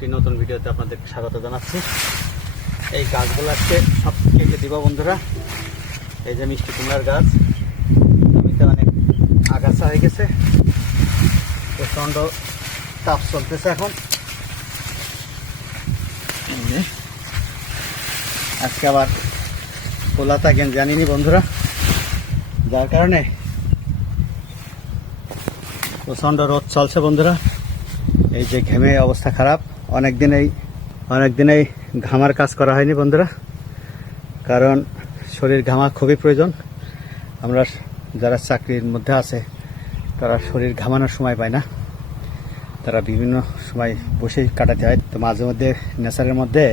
একটি নতুন ভিডিওতে আপনাদের স্বাগত জানাচ্ছি। এই গাছগুলো আজকে সব কেটে দিব বন্ধুরা। এই যে মিষ্টি কুমড়ার গাছ, জমিতে অনেক আগাছা হয়ে গেছে, প্রচণ্ড তাপ চলতেছে এখন। আজকে আবার খোলা থাকেন জানিনি বন্ধুরা, যার কারণে প্রচণ্ড রোদ চলছে বন্ধুরা। এই যে ঘেমে অবস্থা খারাপ। অনেকদিন এই ঘামার কাজ করা হয়নি বন্ধুরা, কারণ শরীর ঘামা খুবই প্রয়োজন। আমরা যারা চাকরির মধ্যে আছে তারা শরীর ঘামানোর সময় পায় না, তারা বিভিন্ন সময় বসেই কাটাতে হয়। তো মাঝে মধ্যে নেচারের মধ্যে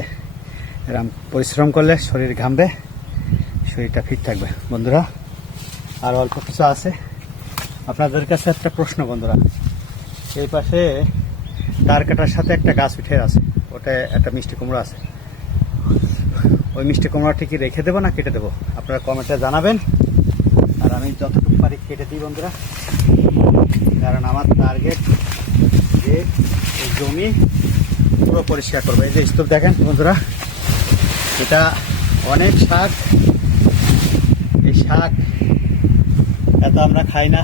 এরকম পরিশ্রম করলে শরীর ঘামবে, শরীরটা ফিট থাকবে বন্ধুরা। আর অল্প কিছু আছে। আপনাদের কাছে একটা প্রশ্ন বন্ধুরা, এই পাশে তার কাটার সাথে একটা গাছ উঠে আছে, ওটা একটা মিষ্টি কুমড়ো আছে। ওই মিষ্টি কুমড়োটি কি রেখে দেবো না কেটে দেবো, আপনারা কমেন্টে জানাবেন। আর আমি যতটুকু পারি কেটে দিই বন্ধুরা, কারণ আমার টার্গেট যে এই জমি পুরো পরিষ্কার করবো। এই যে স্তূপ দেখেন বন্ধুরা, এটা অনেক শাক। এই শাক এত আমরা খাই না,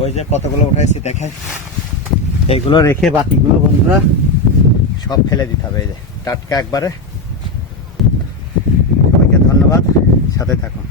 ওই যে কতগুলো উঠাইছি দেখাই। এইগুলো রেখে বাকিগুলো বন্ধুরা সব ফেলে দিতে হবে। এই যে টাটকা একবারে। সবাইকে ধন্যবাদ, সাথে থাকুন।